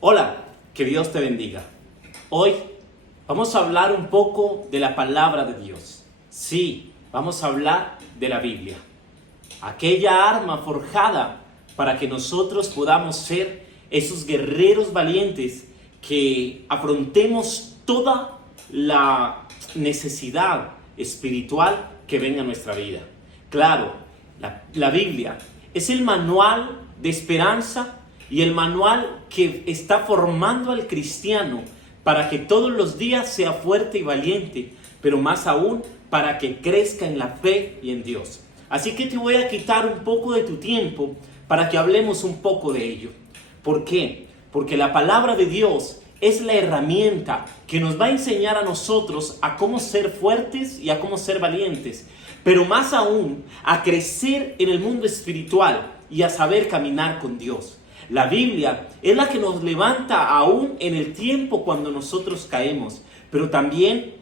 Hola, que Dios te bendiga. Hoy vamos a hablar un poco de la palabra de Dios. Sí, vamos a hablar de la Biblia. Aquella arma forjada para que nosotros podamos ser esos guerreros valientes que afrontemos toda la necesidad espiritual que venga a nuestra vida. Claro, la Biblia es el manual de esperanza y el manual que está formando al cristiano para que todos los días sea fuerte y valiente, pero más aún para que crezca en la fe y en Dios. Así que te voy a quitar un poco de tu tiempo para que hablemos un poco de ello. ¿Por qué? Porque la palabra de Dios es la herramienta que nos va a enseñar a nosotros a cómo ser fuertes y a cómo ser valientes, pero más aún a crecer en el mundo espiritual y a saber caminar con Dios. La Biblia es la que nos levanta aún en el tiempo cuando nosotros caemos, pero también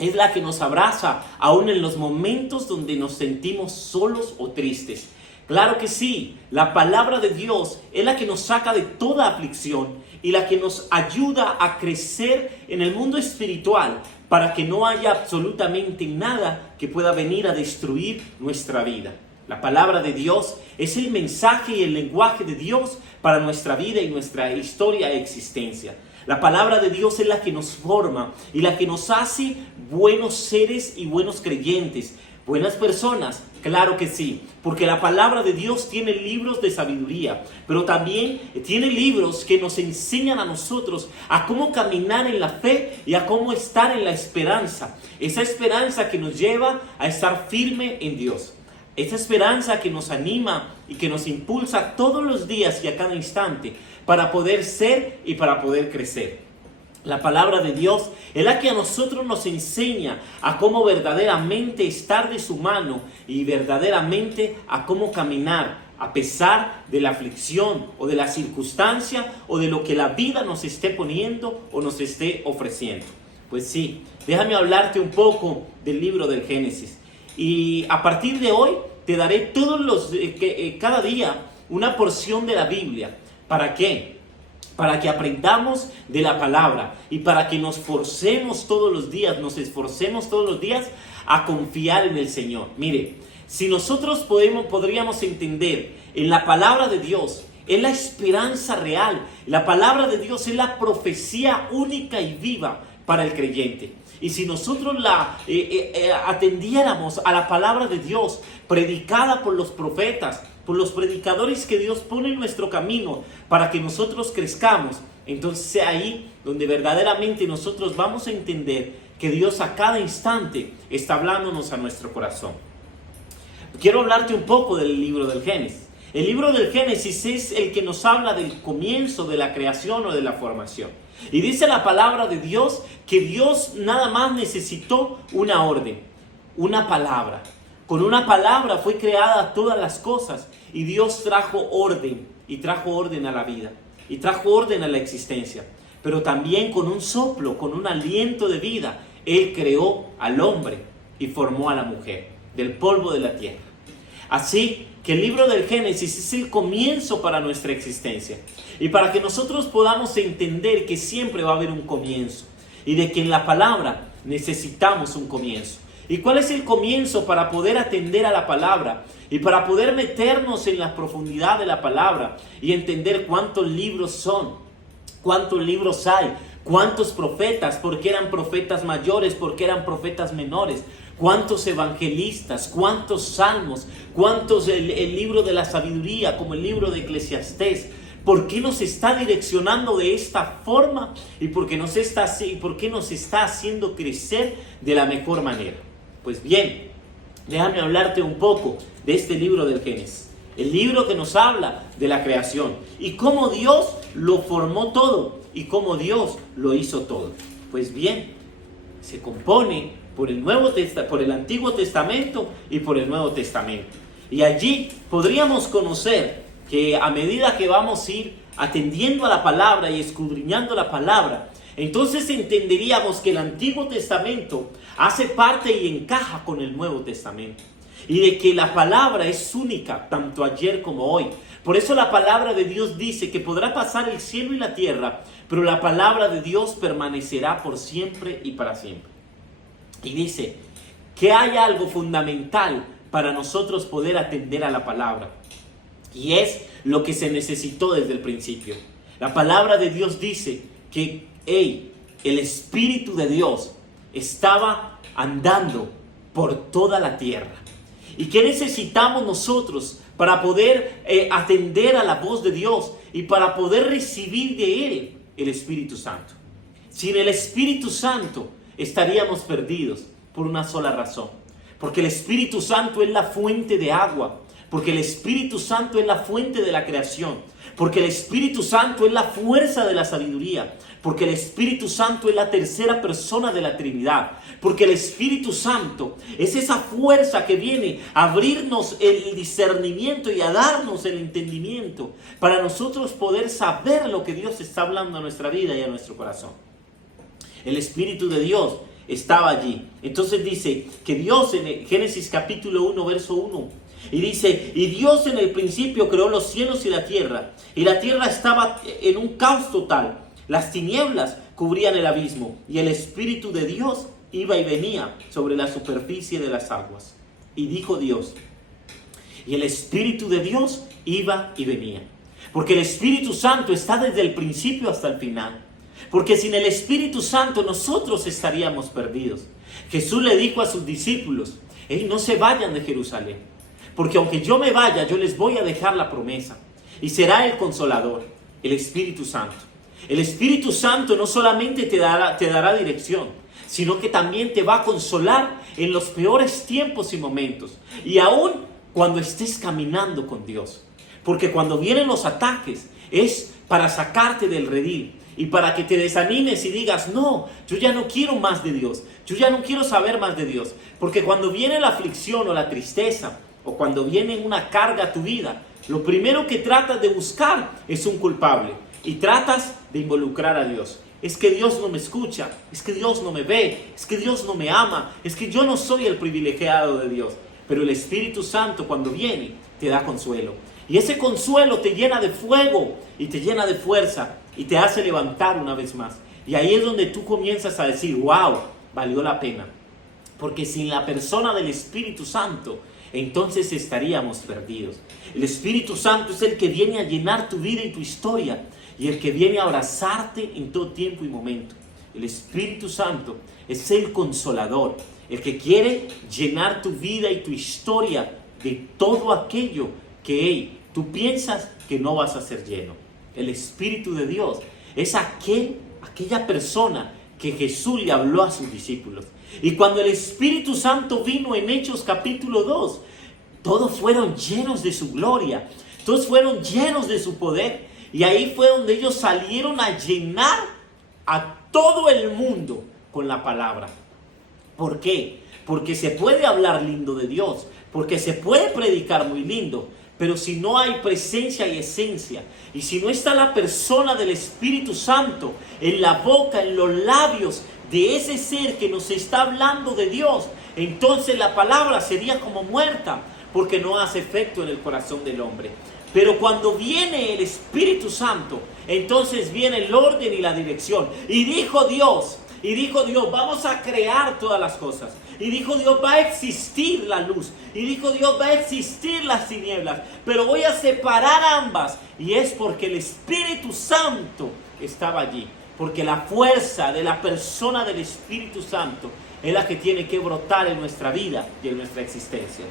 es la que nos abraza aún en los momentos donde nos sentimos solos o tristes. Claro que sí, la palabra de Dios es la que nos saca de toda aflicción y la que nos ayuda a crecer en el mundo espiritual para que no haya absolutamente nada que pueda venir a destruir nuestra vida. La palabra de Dios es el mensaje y el lenguaje de Dios para nuestra vida y nuestra historia e existencia. La palabra de Dios es la que nos forma y la que nos hace buenos seres y buenos creyentes, buenas personas, claro que sí, porque la palabra de Dios tiene libros de sabiduría, pero también tiene libros que nos enseñan a nosotros a cómo caminar en la fe y a cómo estar en la esperanza. Esa esperanza que nos lleva a estar firme en Dios. Esa esperanza que nos anima y que nos impulsa todos los días y a cada instante para poder ser y para poder crecer. La palabra de Dios es la que a nosotros nos enseña a cómo verdaderamente estar de su mano y verdaderamente a cómo caminar a pesar de la aflicción o de la circunstancia o de lo que la vida nos esté poniendo o nos esté ofreciendo. Pues sí, déjame hablarte un poco del libro del Génesis. Y a partir de hoy te daré cada día una porción de la Biblia. ¿Para qué? Para que aprendamos de la palabra y para que nos esforcemos todos los días a confiar en el Señor. Mire, si nosotros podríamos entender en la palabra de Dios, es la esperanza real. La palabra de Dios es la profecía única y viva para el creyente. Y si nosotros atendiéramos a la palabra de Dios predicada por los profetas, por los predicadores que Dios pone en nuestro camino para que nosotros crezcamos, entonces es ahí donde verdaderamente nosotros vamos a entender que Dios a cada instante está hablándonos a nuestro corazón. Quiero hablarte un poco del libro del Génesis. El libro del Génesis es el que nos habla del comienzo de la creación o de la formación. Y dice la palabra de Dios que Dios nada más necesitó una orden, una palabra. Con una palabra fue creada todas las cosas y Dios trajo orden a la vida y trajo orden a la existencia. Pero también con un soplo, con un aliento de vida, Él creó al hombre y formó a la mujer del polvo de la tierra. Así que el libro del Génesis es el comienzo para nuestra existencia. Y para que nosotros podamos entender que siempre va a haber un comienzo. Y de que en la palabra necesitamos un comienzo. ¿Y cuál es el comienzo para poder atender a la palabra? Y para poder meternos en la profundidad de la palabra. Y entender cuántos libros son. Cuántos libros hay. Cuántos profetas. ¿Por qué eran profetas mayores? ¿Por qué eran profetas menores? ¿Cuántos evangelistas? ¿Cuántos salmos? ¿Cuántos el libro de la sabiduría como el libro de Eclesiastés? ¿Por qué nos está direccionando de esta forma? ¿Y por qué nos está haciendo crecer de la mejor manera? Pues bien, déjame hablarte un poco de este libro del Génesis. El libro que nos habla de la creación y cómo Dios lo formó todo y cómo Dios lo hizo todo. Pues bien, se compone por el Antiguo Testamento y por el Nuevo Testamento. Y allí podríamos conocer que a medida que vamos a ir atendiendo a la palabra y escudriñando la palabra, entonces entenderíamos que el Antiguo Testamento hace parte y encaja con el Nuevo Testamento. Y de que la palabra es única tanto ayer como hoy. Por eso la palabra de Dios dice que podrá pasar el cielo y la tierra, pero la palabra de Dios permanecerá por siempre y para siempre. Y dice que hay algo fundamental para nosotros poder atender a la palabra. Y es lo que se necesitó desde el principio. La palabra de Dios dice que el Espíritu de Dios estaba andando por toda la tierra. ¿Y qué necesitamos nosotros para poder atender a la voz de Dios y para poder recibir de Él el Espíritu Santo? Sin el Espíritu Santo estaríamos perdidos por una sola razón. Porque el Espíritu Santo es la fuente de agua. Porque el Espíritu Santo es la fuente de la creación. Porque el Espíritu Santo es la fuerza de la sabiduría. Porque el Espíritu Santo es la tercera persona de la Trinidad. Porque el Espíritu Santo es esa fuerza que viene a abrirnos el discernimiento y a darnos el entendimiento para nosotros poder saber lo que Dios está hablando a nuestra vida y a nuestro corazón. El Espíritu de Dios estaba allí. Entonces dice que Dios en Génesis capítulo 1, verso 1, y dice, y Dios en el principio creó los cielos y la tierra estaba en un caos total. Las tinieblas cubrían el abismo y el Espíritu de Dios iba y venía sobre la superficie de las aguas. Y dijo Dios, y el Espíritu de Dios iba y venía. Porque el Espíritu Santo está desde el principio hasta el final. Porque sin el Espíritu Santo nosotros estaríamos perdidos. Jesús le dijo a sus discípulos, no se vayan de Jerusalén. Porque aunque yo me vaya, yo les voy a dejar la promesa. Y será el Consolador, el Espíritu Santo. El Espíritu Santo no solamente te dará dirección, sino que también te va a consolar en los peores tiempos y momentos. Y aún cuando estés caminando con Dios. Porque cuando vienen los ataques es para sacarte del redil. Y para que te desanimes y digas, no, yo ya no quiero más de Dios. Yo ya no quiero saber más de Dios. Porque cuando viene la aflicción o la tristeza, o cuando viene una carga a tu vida, lo primero que tratas de buscar es un culpable. Y tratas de involucrar a Dios. Es que Dios no me escucha, es que Dios no me ve, es que Dios no me ama, es que yo no soy el privilegiado de Dios. Pero el Espíritu Santo cuando viene te da consuelo. Y ese consuelo te llena de fuego y te llena de fuerza y te hace levantar una vez más. Y ahí es donde tú comienzas a decir, wow, valió la pena. Porque sin la persona del Espíritu Santo, entonces estaríamos perdidos. El Espíritu Santo es el que viene a llenar tu vida y tu historia. Y el que viene a abrazarte en todo tiempo y momento. El Espíritu Santo es el consolador. El que quiere llenar tu vida y tu historia de todo aquello que tú piensas que no vas a ser lleno. El Espíritu de Dios es aquella persona que Jesús le habló a sus discípulos. Y cuando el Espíritu Santo vino en Hechos capítulo 2, todos fueron llenos de su gloria. Todos fueron llenos de su poder. Y ahí fue donde ellos salieron a llenar a todo el mundo con la palabra. ¿Por qué? Porque se puede hablar lindo de Dios, porque se puede predicar muy lindo, pero si no hay presencia y esencia, y si no está la persona del Espíritu Santo en la boca, en los labios de ese ser que nos está hablando de Dios, entonces la palabra sería como muerta, porque no hace efecto en el corazón del hombre. Pero cuando viene el Espíritu Santo, entonces viene el orden y la dirección. Y dijo Dios, vamos a crear todas las cosas. Y dijo Dios, va a existir la luz. Y dijo Dios, va a existir las tinieblas. Pero voy a separar ambas. Y es porque el Espíritu Santo estaba allí. Porque la fuerza de la persona del Espíritu Santo es la que tiene que brotar en nuestra vida y en nuestra existencia.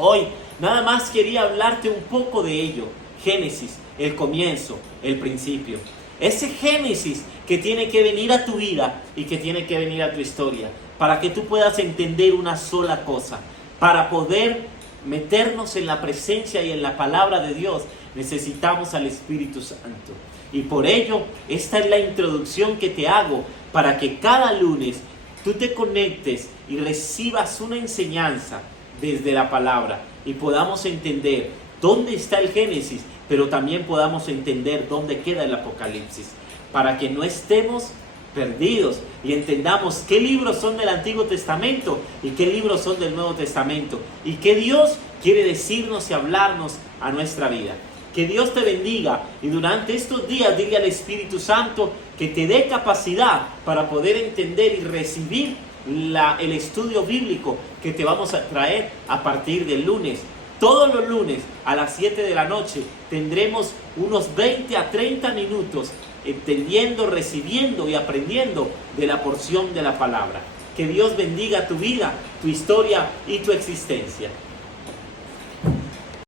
Hoy nada más quería hablarte un poco de ello. Génesis, el comienzo, el principio. Ese Génesis que tiene que venir a tu vida y que tiene que venir a tu historia. Para que tú puedas entender una sola cosa. Para poder meternos en la presencia y en la palabra de Dios, necesitamos al Espíritu Santo. Y por ello, esta es la introducción que te hago para que cada lunes tú te conectes y recibas una enseñanza desde la palabra y podamos entender dónde está el Génesis, pero también podamos entender dónde queda el Apocalipsis, para que no estemos perdidos y entendamos qué libros son del Antiguo Testamento y qué libros son del Nuevo Testamento y qué Dios quiere decirnos y hablarnos a nuestra vida. Que Dios te bendiga y durante estos días dile al Espíritu Santo que te dé capacidad para poder entender y recibir el estudio bíblico que te vamos a traer a partir del lunes. Todos los lunes a las 7 de la noche tendremos unos 20 a 30 minutos entendiendo, recibiendo y aprendiendo de la porción de la palabra. Que Dios bendiga tu vida, tu historia y tu existencia.